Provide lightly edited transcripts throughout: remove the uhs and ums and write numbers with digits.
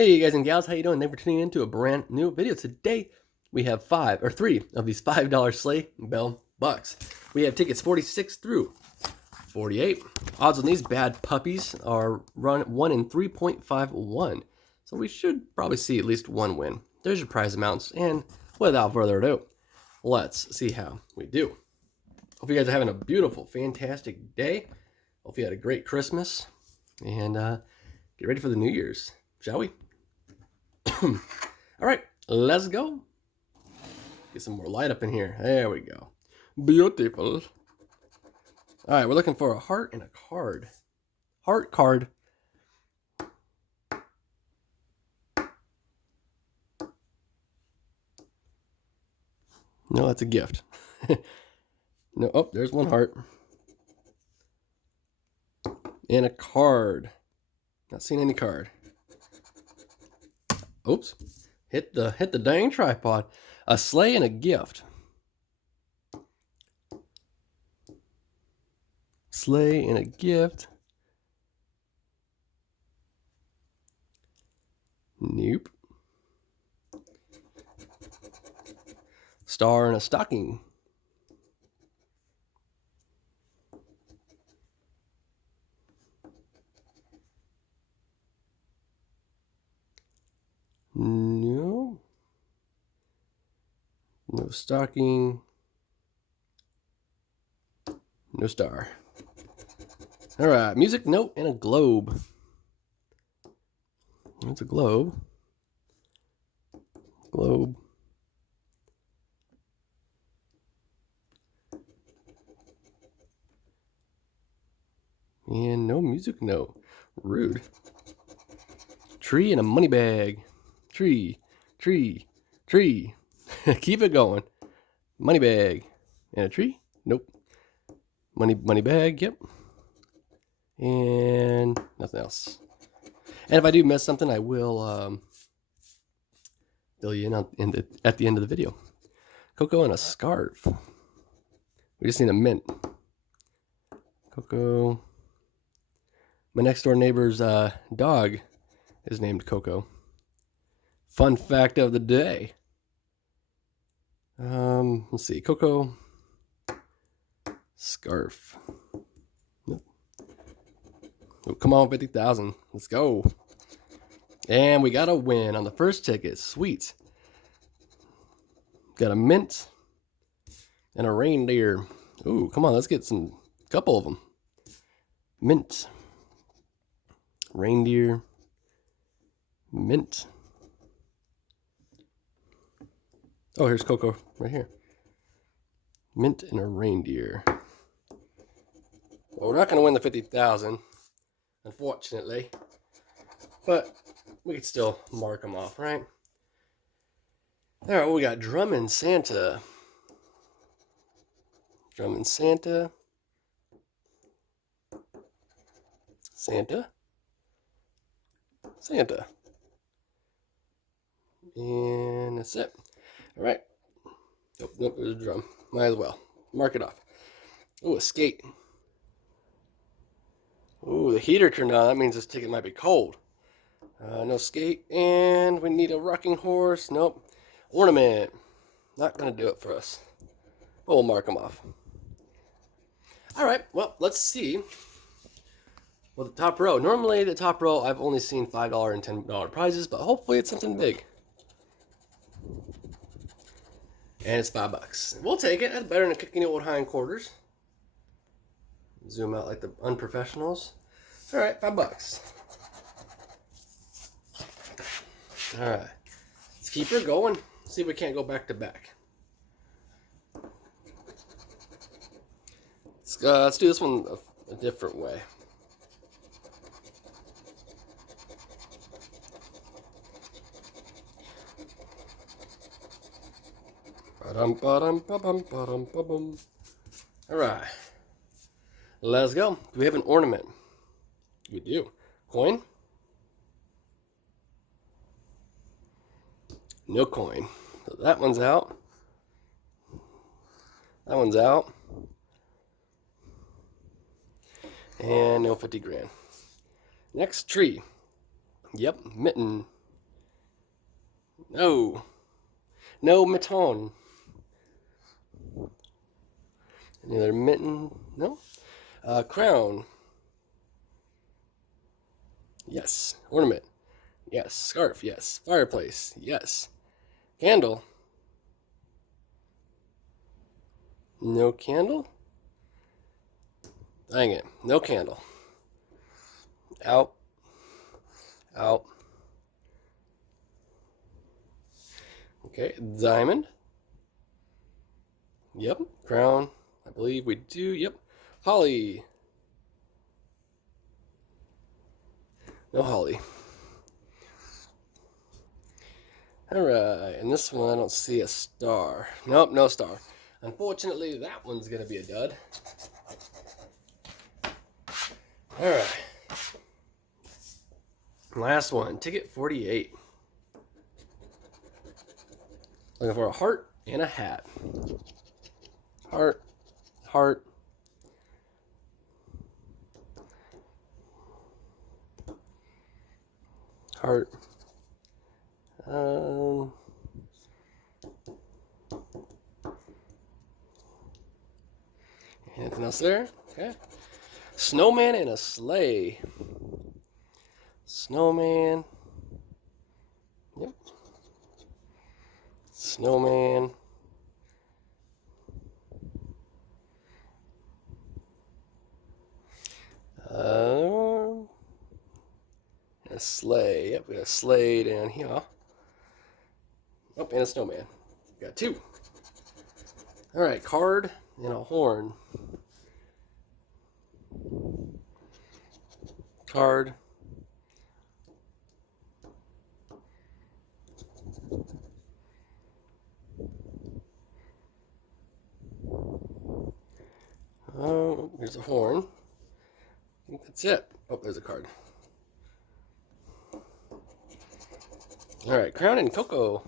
Hey guys and gals, how you doing? Thanks for tuning in to a brand new video. Today we have three of these $5 Sleigh Bell Bucks. We have tickets 46 through 48. Odds on these bad puppies are run 1 in 3.51. So we should probably see at least one win. There's your prize amounts, and without further ado, let's see how we do. Hope you guys are having a beautiful, fantastic day. Hope you had a great Christmas, and get ready for the New Year's, shall we? All right, let's go. Get some more light up in here. There we go. Beautiful. All right, we're looking for a heart and a card. Heart card. No, that's a gift. No, oh, there's one heart. And a card. Not seeing any card. Oops. Hit the dang tripod. A sleigh and a gift. Sleigh and a gift. Nope. Star and a stocking. No. No stocking. No star. All right, music note and a globe. That's a globe. Globe. And no music note. Rude. Tree and a money bag. Tree. Tree. Tree. Keep it going. Money bag. And a tree? Nope. Money bag, yep. And nothing else. And if I do miss something, I will fill you in at the end of the video. Cocoa and a scarf. We just need a mint. Cocoa. My next door neighbor's dog is named Coco. Fun fact of the day. Let's see. Coco. Scarf. Nope. Oh, come on, 50,000. Let's go. And we got a win on the first ticket. Sweet. Got a mint and a reindeer. Ooh, come on, let's get couple of them. Mint. Reindeer. Mint. Oh, here's Coco right here. Mint and a reindeer. Well, we're not going to win the 50,000, unfortunately. But we could still mark them off, right? All right, well, we got Drum and Santa. Drum and Santa. Santa. Santa. And that's it. All right. Nope, there's a drum. Might as well. Mark it off. Oh, a skate. Oh, the heater turned on. That means this ticket might be cold. No skate. And we need a rocking horse. Nope. Ornament. Not going to do it for us. But we'll mark them off. All right. Well, let's see. Well, the top row. Normally, the top row, I've only seen $5 and $10 prizes, but hopefully it's something big. And it's $5. We'll take it. That's better than kicking the old hindquarters. Zoom out like the unprofessionals. All right, $5. All right, let's keep her going. See if we can't go back to back. Let's do this one a different way. All right, let's go. Do we have an ornament? We do. Coin? No coin. So that one's out. That one's out. And no 50 grand. Next, tree. Yep, mitten. No. No mitten. Any other mitten? No. Crown. Yes. Ornament. Yes. Scarf. Yes. Fireplace. Yes. Candle. No candle? Dang it. No candle. Out. Out. Okay. Diamond. Yep. Crown. I believe we do. Yep. Holly. No holly. Alright, and this one I don't see a star. Nope, no star. Unfortunately, that one's going to be a dud. Alright. Last one, ticket 48. Looking for a heart and a hat. Heart, heart. Heart. Anything else there? Okay. Snowman and a sleigh. Snowman. Yep. Snowman. A sleigh. Yep, we got a sleigh down here. Oh, and a snowman. Got two. Alright, card and a horn. Card. Oh, here's a horn. I think that's it. Oh, there's a card. Alright, crown and cocoa.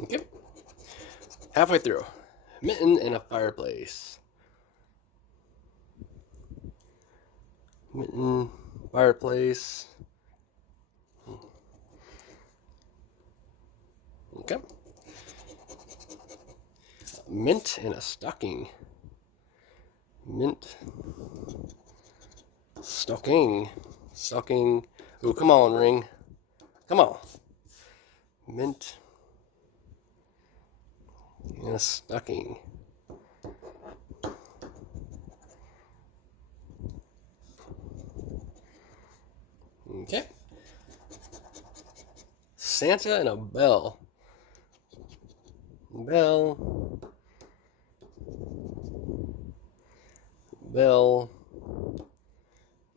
Okay. Halfway through. Mitten and a fireplace. Mitten, fireplace. Okay. Mint and a stocking. Mint. Stocking. Stocking. Ooh, come on, ring. Come on. Mint. And a stocking. Okay. Santa and a bell. Bell. Bell.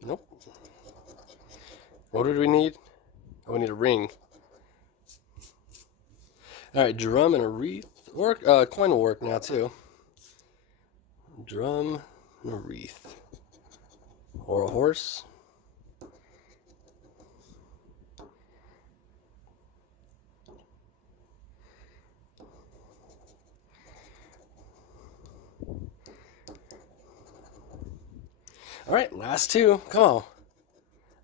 Nope. What do we need? Oh, we need a ring. Alright, drum and a wreath. Work, coin will work now too. Drum and a wreath. Or a horse. Alright, last two. Come on.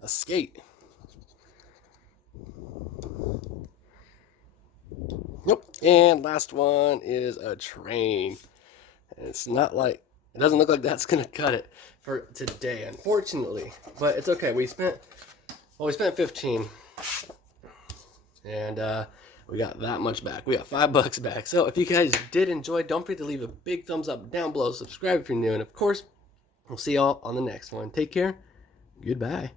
A skate. Nope. And last one is a train. And it's not like, it doesn't look like that's going to cut it for today, unfortunately. But it's okay. We spent 15. And we got that much back. We got $5 back. So if you guys did enjoy, don't forget to leave a big thumbs up down below. Subscribe if you're new. And of course, we'll see y'all on the next one. Take care. Goodbye.